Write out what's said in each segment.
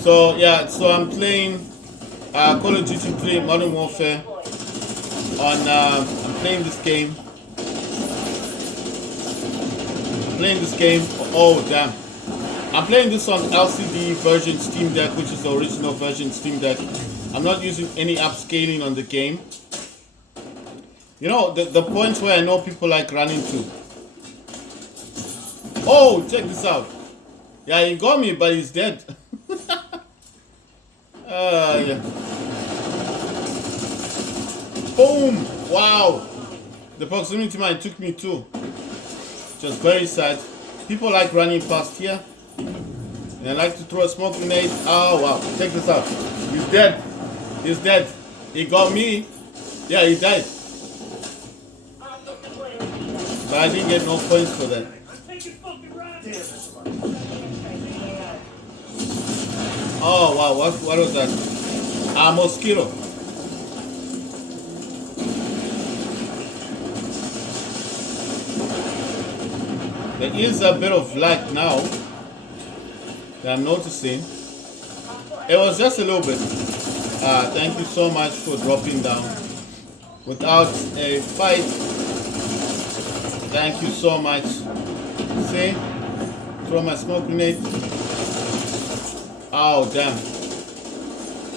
So yeah, so I'm playing Call of Duty 3 Modern Warfare on. I'm playing this game. Oh damn! I'm playing this on LCD version Steam Deck, which is the original version Steam Deck. I'm not using any upscaling on the game. You know the points where I know people like running to. Oh, check this out. Yeah, he got me, but he's dead. Yeah. Boom! Wow! The proximity mine took me too. Just very sad. People like running past here. And I like to throw a smoke grenade. Oh wow, check this out. He's dead. He's dead. He got me. Yeah, he died. But I didn't get no points for that. Oh wow, what was that? A mosquito. There is a bit of lag now that I'm noticing. It was just a little bit. Thank you so much for dropping down. Without a fight. Thank you so much. See? Throw my smoke grenade. Oh damn.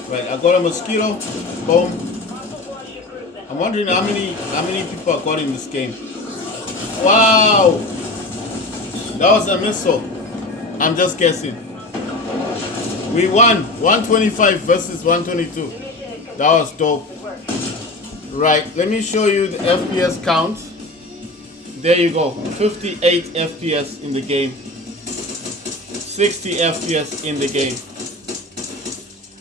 Right, I got a mosquito. Boom. I'm wondering how many people are caught in this game. Wow! That was a missile. I'm just guessing. We won 125 versus 122. That was dope. Right, let me show you the FPS count. There you go. 58 FPS in the game. 60 FPS in the game.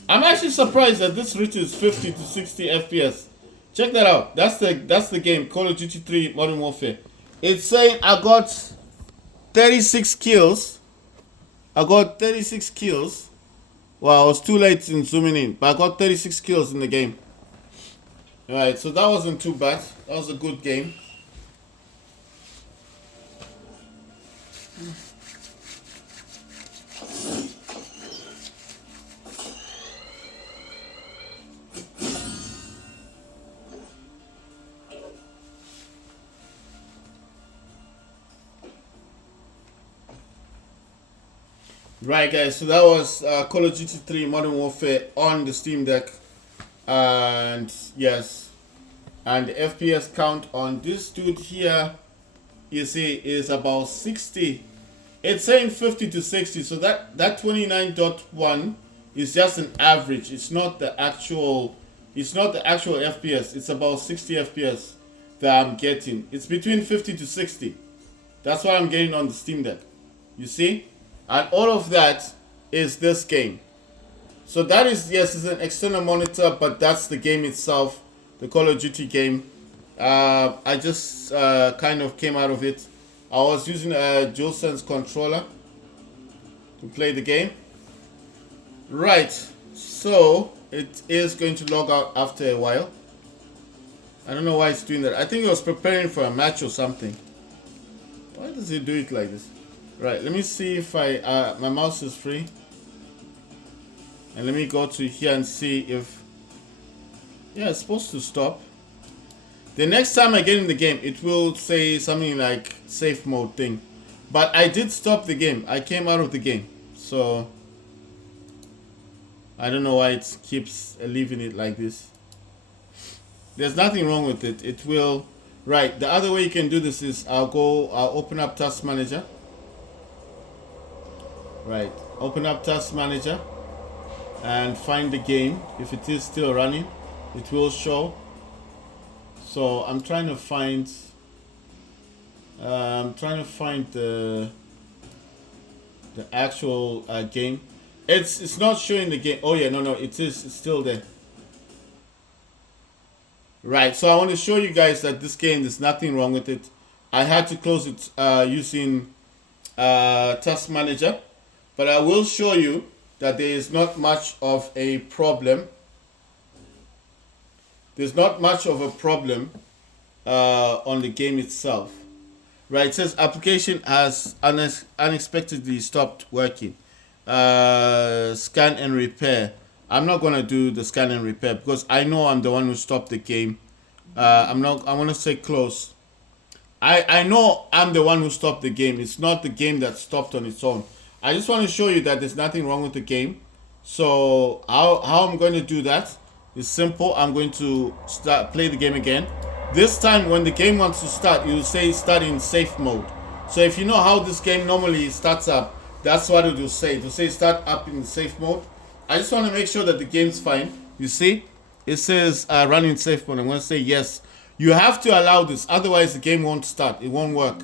I'm actually surprised that this reaches 50 to 60 FPS. Check that out. That's the game, Call of Duty 3 Modern Warfare. It's saying I got 36 kills. I got 36 kills. Well, I was too late in zooming in, but I got 36 kills in the game. Alright, so that wasn't too bad. That was a good game. Right guys, so that was Call of Duty 3 Modern Warfare on the Steam Deck. And yes, and the FPS count on this dude here, you see, is about 60. It's saying 50 to 60, so that 29.1 is just an average. It's not the actual FPS. It's about 60 FPS that I'm getting. It's between 50 to 60. That's what I'm getting on the Steam Deck. You see? And all of that is this game. So that is, yes, it's an external monitor, but that's the game itself, the Call of Duty game. I just kind of came out of it. I was using a DualSense controller to play the game. Right, so it is going to log out after a while. I don't know why it's doing that. I think it was preparing for a match or something. Why does it do it like this? Right, let me see if my mouse is free. And let me go to here and see if... Yeah, it's supposed to stop. The next time I get in the game, it will say something like safe mode thing. But I did stop the game. I came out of the game. So... I don't know why it keeps leaving it like this. There's nothing wrong with it. It will... Right, the other way you can do this is I'll open up Task Manager. Right, open up Task Manager and find the game. If it is still running, it will show. So I'm trying to find the actual game. It's not showing the game. Oh yeah, no, it is. It's still there. Right, so I want to show you guys that this game, there's nothing wrong with it. I had to close it using Task Manager. But I will show you that there is not much of a problem. There's not much of a problem on the game itself. Right, it says application has unexpectedly stopped working. scan and repair. I'm not gonna do the scan and repair because I know I'm the one who stopped the game. I'm not. I want to say close. I know I'm the one who stopped the game. It's not the game that stopped on its own. I just want to show you that there's nothing wrong with the game. So how I'm going to do that is simple. I'm going to play the game again. This time when the game wants to start, you will say start in safe mode. So if you know how this game normally starts up, that's what it will say. It will say start up in safe mode. I just want to make sure that the game's fine. You see, it says run in safe mode. I'm going to say yes. You have to allow this, otherwise the game won't start. It won't work.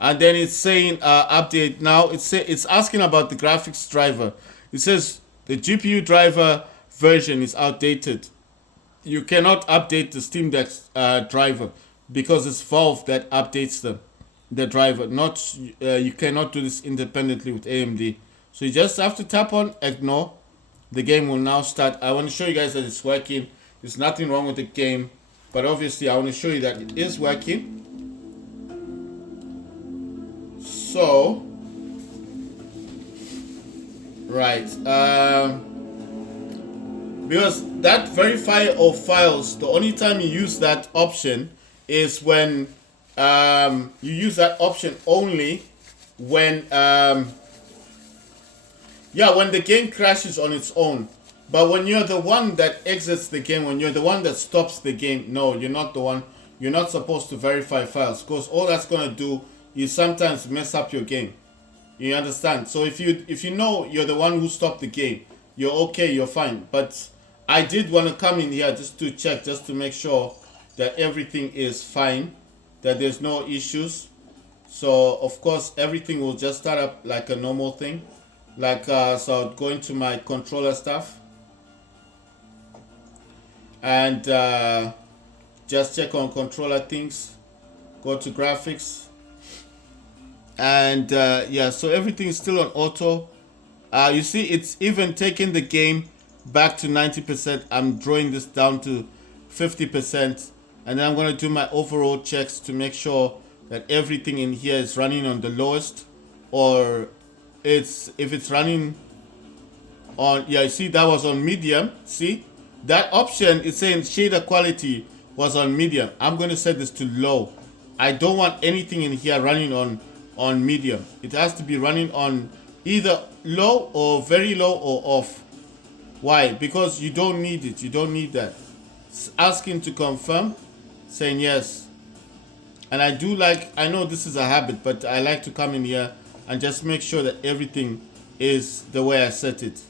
And then it's saying update now. It's asking about the graphics driver. It says the GPU driver version is outdated. You cannot update the Steam Deck driver because it's Valve that updates the driver. Not you cannot do this independently with AMD. So you just have to tap on ignore. The game will now start. I want to show you guys that it's working. There's nothing wrong with the game, but obviously I want to show you that it is working. So, right, because that verify all files, the only time you use that option is when you use that option only when when the game crashes on its own. But when you're the one that exits the game, when you're the one that stops the game, no, you're not the one. You're not supposed to verify files because all that's gonna do is sometimes mess up your game. You understand? So if you know you're the one who stopped the game, you're okay, you're fine. But I did want to come in here just to check, just to make sure that everything is fine, that there's no issues. So of course everything will just start up like a normal thing. Like so I'll go into my controller stuff and just check on controller things, go to graphics, and so everything is still on auto. You see it's even taking the game back to 90%. I'm drawing this down to 50%, and then I'm going to do my overall checks to make sure that everything in here is running on the lowest, or if it's running on, you see that was on medium. See that option is saying shader quality was on medium. I'm going to set this to low. I don't want anything in here running on medium. It has to be running on either low or very low or off. Why? Because you don't need it. You don't need that. It's asking to confirm, saying yes. And I know this is a habit, but I like to come in here and just make sure that everything is the way I set it.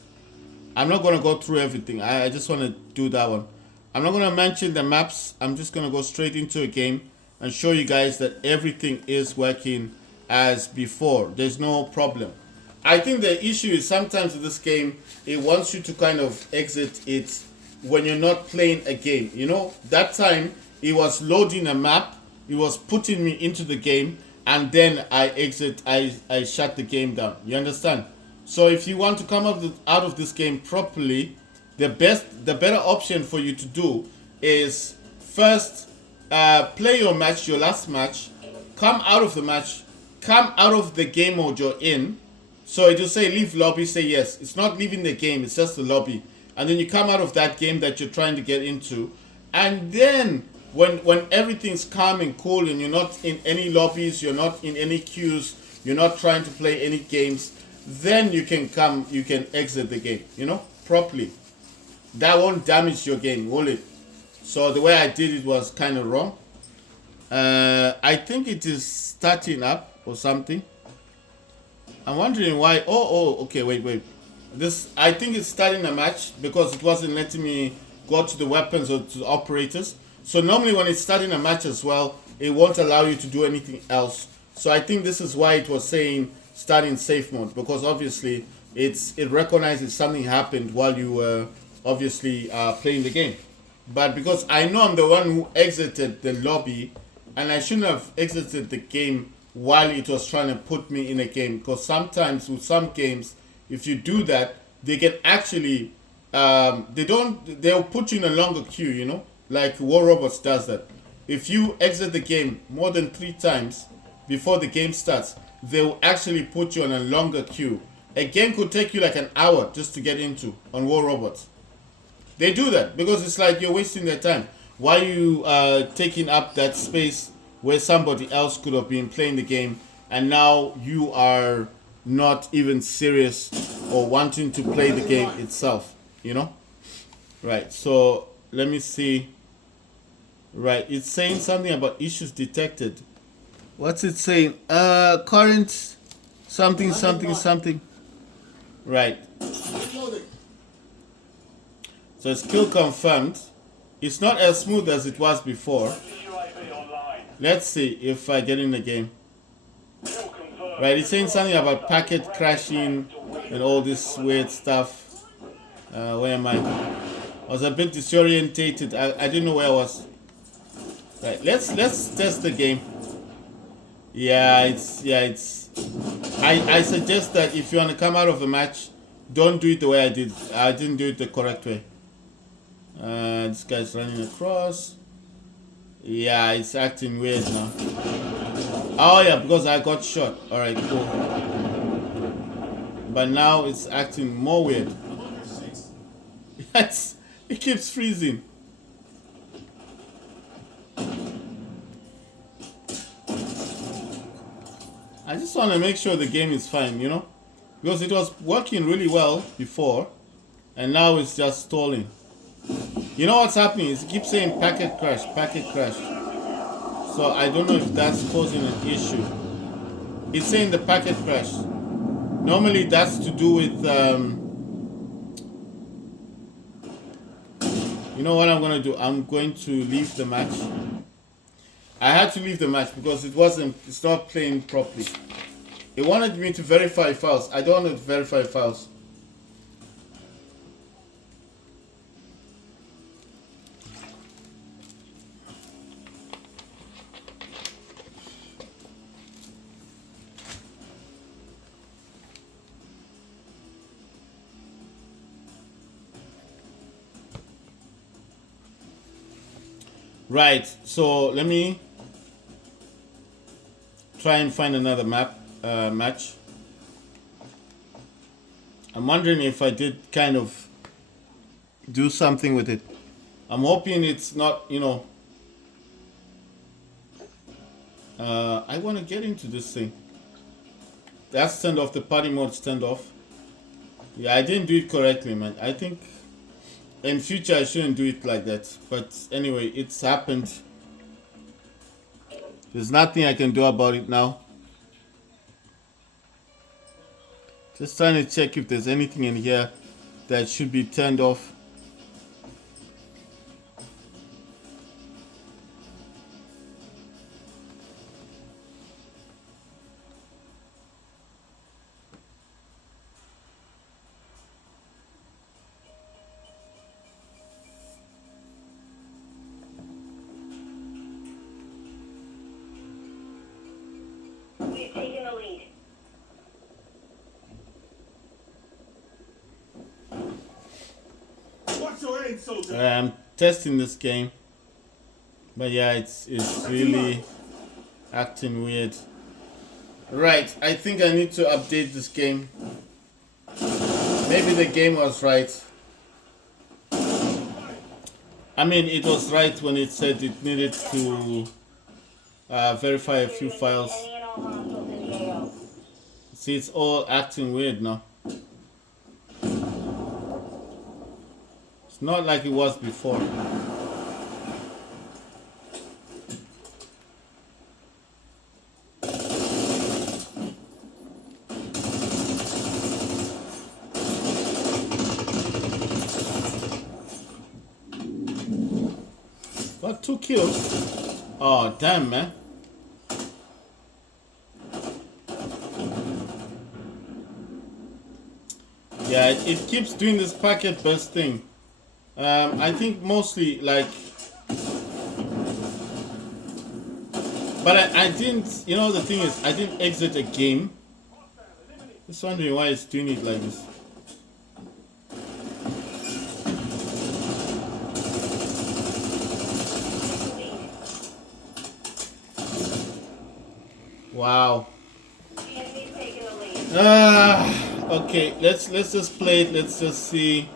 I'm not going to go through everything. I just want to do that one. I'm not going to mention the maps. I'm just going to go straight into a game and show you guys that everything is working as before. There's no problem. I think the issue is sometimes in this game, it wants you to kind of exit it when you're not playing a game. You know, that time it was loading a map, it was putting me into the game, and then I shut the game down. You understand? So if you want to come out of this game properly, the better option for you to do is first play your match, your last match, come out of the match, come out of the game mode you're in. So it will say leave lobby, say yes. It's not leaving the game, it's just the lobby. And then you come out of that game that you're trying to get into. And then when everything's calm and cool and you're not in any lobbies, you're not in any queues, you're not trying to play any games, then you can exit the game, properly. That won't damage your game, will it? So the way I did it was kind of wrong. I think it is starting up or something. I'm wondering why. Okay, wait. I think it's starting a match because it wasn't letting me go to the weapons or to the operators. So normally when it's starting a match as well, it won't allow you to do anything else. So I think this is why it was saying start in safe mode, because obviously it recognizes something happened while you were obviously playing the game. But because I know I'm the one who exited the lobby, and I shouldn't have exited the game while it was trying to put me in a game, because sometimes with some games, if you do that, they can actually they'll put you in a longer queue, like War Robots does that. If you exit the game more than 3 times before the game starts, they will actually put you on a longer queue. A game could take you like an hour just to get into on War Robots. They do that because it's like you're wasting their time. Why are you taking up that space where somebody else could have been playing the game and now you are not even serious or wanting to play the game itself, you know? Right, so let me see. Right, it's saying something about issues detected. What's it saying? Current something, something, something. Right. So it's kill confirmed. It's not as smooth as it was before. Let's see if I get in the game. Right, it's saying something about packet crashing and all this weird stuff. Where am I? I was a bit disorientated. I didn't know where I was. Right, let's test the game. I suggest that if you want to come out of a match, don't do it the way I did. I didn't do it the correct way. This guy's running across. Yeah, it's acting weird now. Oh yeah, because I got shot. Alright, cool. But now it's acting more weird. It keeps freezing. I just want to make sure the game is fine, you know? Because it was working really well before, and now it's just stalling. You know what's happening is it keeps saying packet crash, packet crash. So I don't know if that's causing an issue. It's saying the packet crash. Normally that's to do with, you know what I'm going to do? I'm going to leave the match. I had to leave the match because it's not playing properly. It wanted me to verify files. I don't want to verify files. Right, so let me try and find another match. I'm wondering if I did kind of do something with it. I'm hoping it's not, you know. I want to get into this thing. That's turned off, the party mode turned off. Yeah, I didn't do it correctly, man. I think in future I shouldn't do it like that. But anyway, it's happened. There's nothing I can do about it now. Just trying to check if there's anything in here that should be turned off. We've taken the lead. I'm testing this game, but yeah, it's really acting weird. Right, I think I need to update this game. Maybe the game was right. I mean, it was right when it said it needed to verify a few files. See, it's all acting weird now. It's not like it was before. Got 2 kills. Oh, damn, man. Yeah, it keeps doing this packet burst thing. I think mostly like, but I didn't, you know, the thing is, I didn't exit a game. Just wondering why it's doing it like this. Wow. Okay, let's just play it. Let's just see.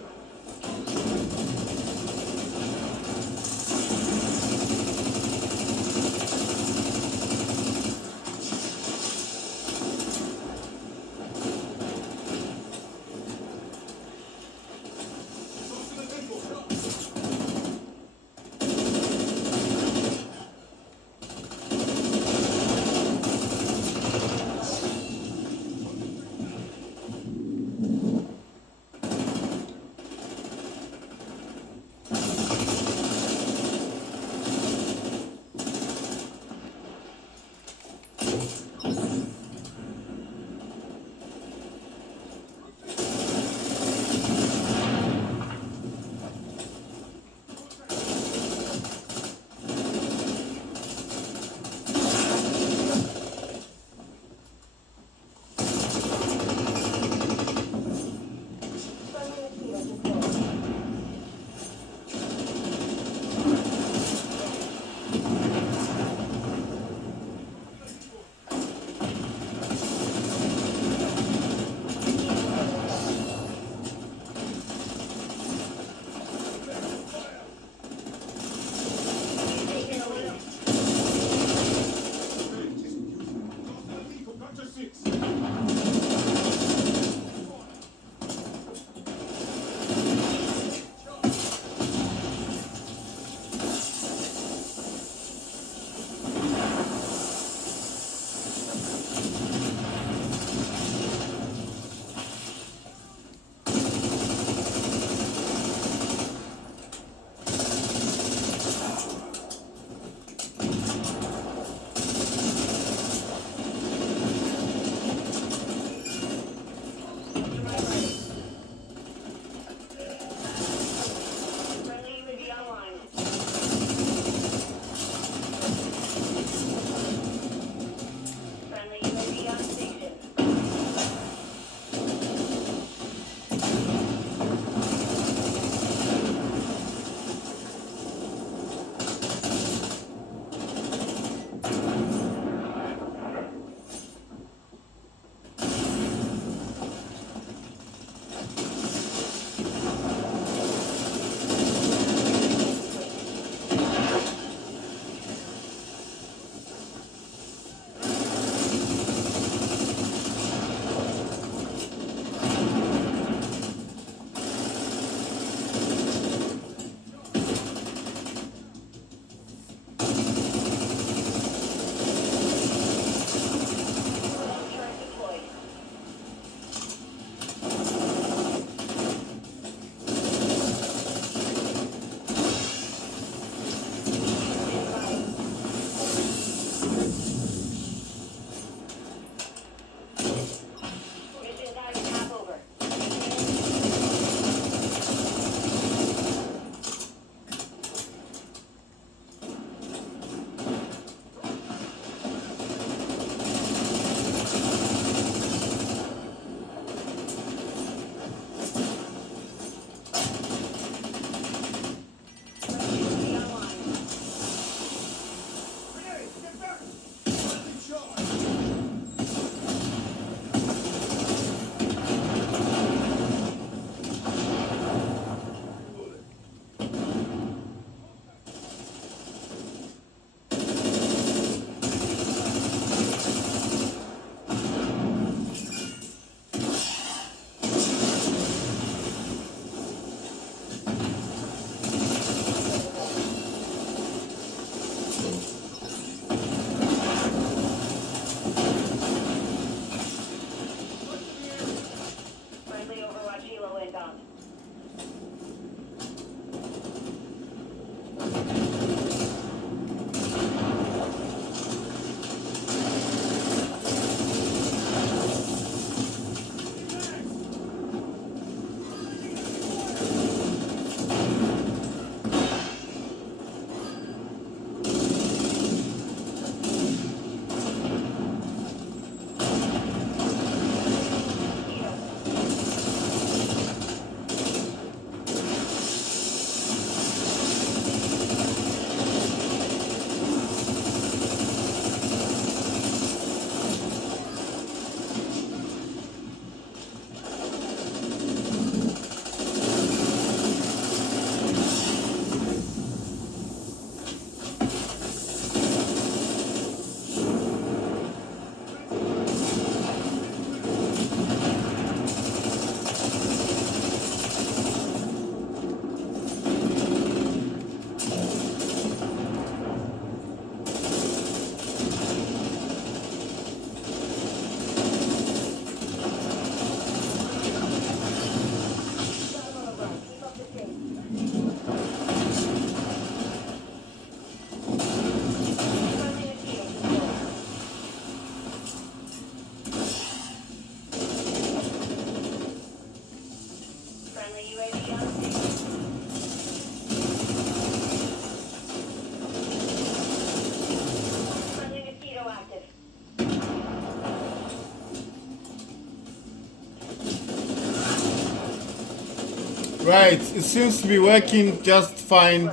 Right, it seems to be working just fine.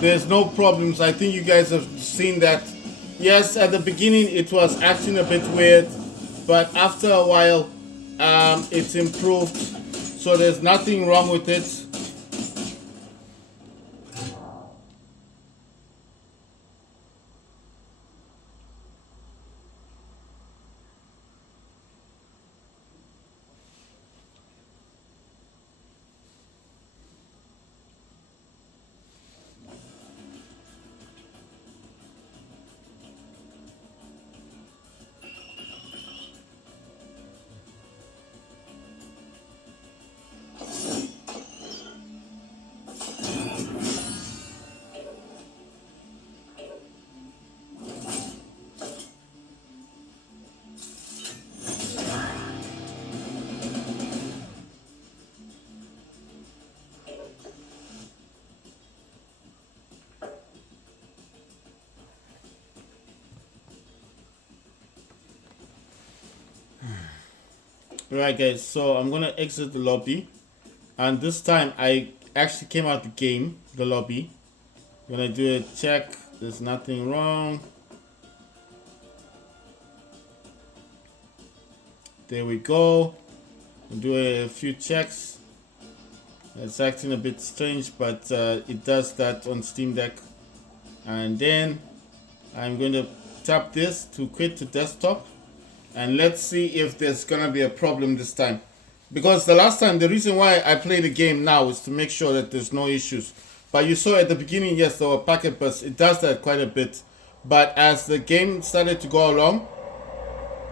There's no problems. I think you guys have seen that. Yes, at the beginning it was acting a bit weird, but after a while, it's improved. So there's nothing wrong with it. Right, guys, so I'm gonna exit the lobby, and this time I actually came out the lobby. I'm gonna do a check. There's nothing wrong. There we go. We'll do a few checks. It's acting a bit strange, but it does that on Steam Deck. And then I'm going to tap this to quit to desktop, and let's see if there's gonna be a problem this time. Because the last time, the reason why I play the game now is to make sure that there's no issues. But you saw at the beginning, yes, there were packet bursts. It does that quite a bit. But as the game started to go along,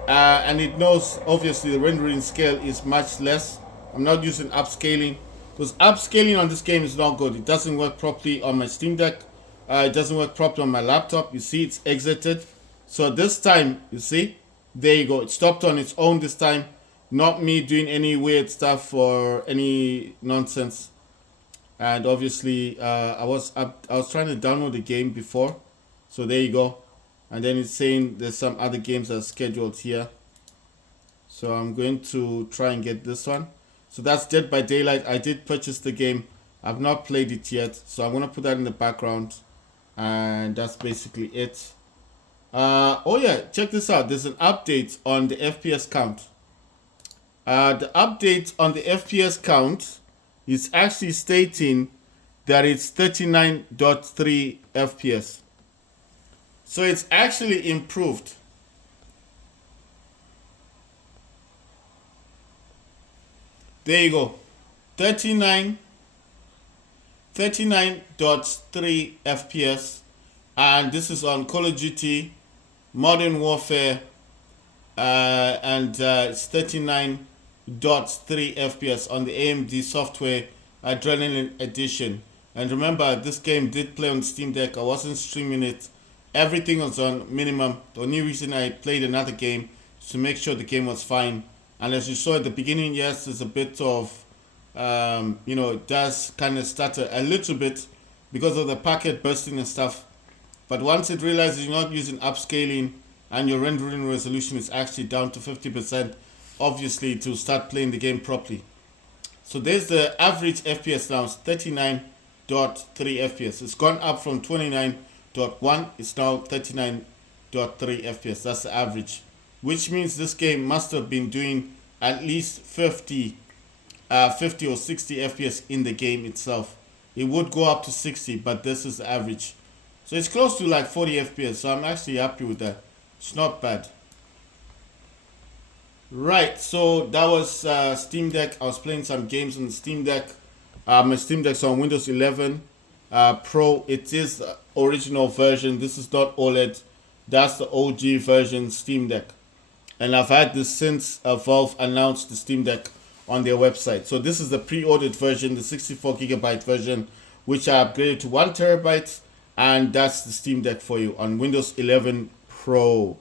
and it knows obviously the rendering scale is much less. I'm not using upscaling, because upscaling on this game is not good. It doesn't work properly on my Steam Deck. It doesn't work properly on my laptop. You see, it's exited. So this time, you see, there you go. It stopped on its own this time. Not me doing any weird stuff or any nonsense. And obviously, I was trying to download the game before. So there you go. And then it's saying there's some other games that are scheduled here. So I'm going to try and get this one. So that's Dead by Daylight. I did purchase the game. I've not played it yet. So I'm going to put that in the background. And that's basically it. Oh yeah, check this out. There's an update on the FPS count. The update on the FPS count is actually stating that it's 39.3 FPS. So it's actually improved. There you go. 39.3 FPS, and this is on Call of Duty Modern Warfare, and it's 39.3 FPS on the AMD software Adrenaline Edition. And remember, this game did play on Steam Deck. I wasn't streaming it. Everything was on minimum. The only reason I played another game is to make sure the game was fine. And as you saw at the beginning, yes, there's a bit of it does kind of stutter a little bit because of the packet bursting and stuff. But once it realizes you're not using upscaling and your rendering resolution is actually down to 50%, obviously to start playing the game properly. So there's the average FPS now. It's 39.3 FPS. It's gone up from 29.1. It's now 39.3 FPS. That's the average. Which means this game must have been doing at least 50 or 60 FPS in the game itself. It would go up to 60, but this is the average. So it's close to like 40 FPS, so I'm actually happy with that. It's not bad. Right, so that was Steam Deck. I was playing some games on the Steam Deck. My Steam Deck's on Windows 11 Pro. It is the original version. This is not OLED. That's the OG version Steam Deck. And I've had this since Valve announced the Steam Deck on their website. So this is the pre-ordered version, the 64GB version, which I upgraded to 1TB, and that's the Steam Deck for you on Windows 11 Pro.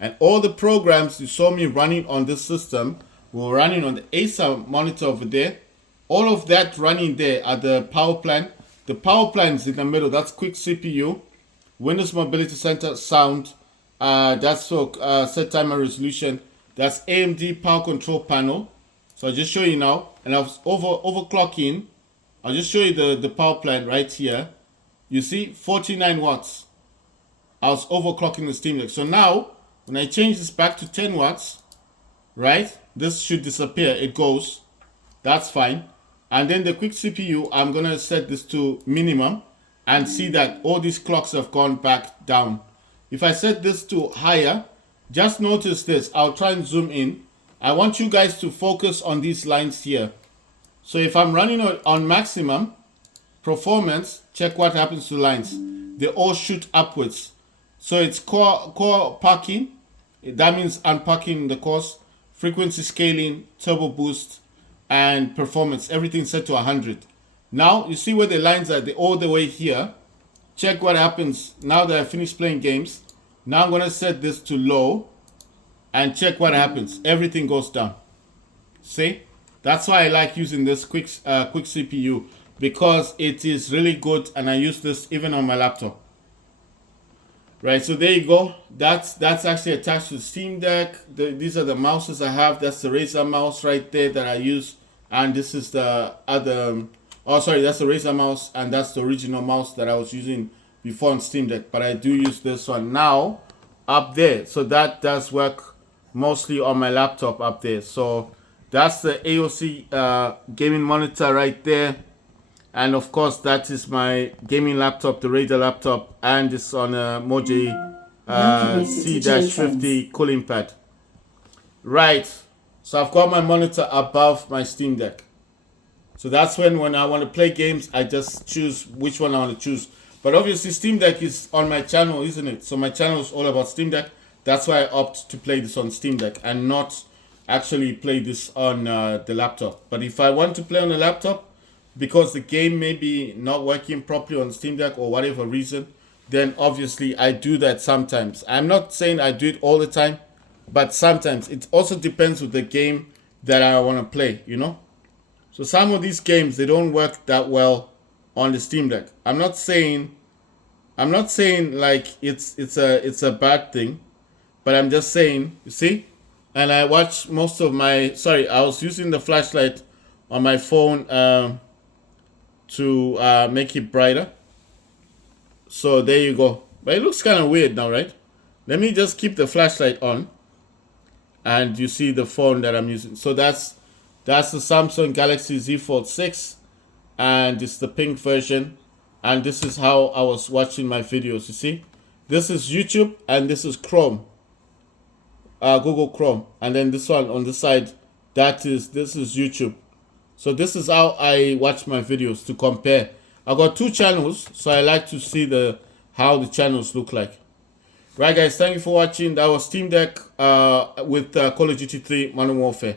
And all the programs you saw me running on this system were running on the Acer monitor over there. All of that running there are the power plan. The power plan is in the middle. That's quick CPU, Windows Mobility Center, sound. That's for set timer resolution. That's AMD power control panel. So I'll just show you now. And I was overclocking. I'll just show you the power plant right here. You see 49 watts. I was overclocking the Steam Deck. So now when I change this back to 10 watts, right, this should disappear. It goes. That's fine. And then the quick CPU, I'm gonna set this to minimum and see that all these clocks have gone back down. If I set this to higher, just notice this. I'll try and zoom in. I want you guys to focus on these lines here. So if I'm running on maximum performance, check what happens to lines. They all shoot upwards. So it's core parking. That means unpacking the cores, frequency scaling, turbo boost, and performance. Everything set to 100. Now you see where the lines are. They're all the way here. Check what happens now that I finished playing games. Now I'm gonna set this to low, and check what happens. Everything goes down. See? That's why I like using this quick CPU, because it is really good, and I use this even on my laptop. Right, so there you go. That's actually attached to the Steam Deck. These are the mouses I have. That's the Razer mouse right there that I use, and this is the other. Oh, sorry, that's the Razer mouse, and that's the original mouse that I was using before on Steam Deck. But I do use this one now up there, so that does work mostly on my laptop up there. So that's the AOC gaming monitor right there. And of course, that is my gaming laptop, the Razer laptop, and it's on a Moji C-50 cooling pad. Right, so I've got my monitor above my Steam Deck. So that's when I want to play games, I just choose which one I want to choose. But obviously, Steam Deck is on my channel, isn't it? So my channel is all about Steam Deck. That's why I opt to play this on Steam Deck and not actually play this on the laptop. But if I want to play on the laptop, because the game may be not working properly on Steam Deck or whatever reason, then obviously I do that sometimes. I'm not saying I do it all the time, but sometimes. It also depends with the game that I want to play, you know? So some of these games, they don't work that well on the Steam Deck. I'm not saying like it's a bad thing, but I'm just saying, you see? And I watch most of my, I was using the flashlight on my phone to make it brighter. So there you go. But it looks kind of weird now, right? Let me just keep the flashlight on, and you see the phone that I'm using. So that's the Samsung Galaxy Z Fold 6, and it's the pink version. And this is how I was watching my videos. You see, this is YouTube, and this is Chrome, Google Chrome, and then this one on the side, this is YouTube. So this is how I watch my videos to compare. I got 2 channels, so I like to see how the channels look like. Right, guys, thank you for watching. That was Steam Deck with Call of Duty 3 Modern Warfare.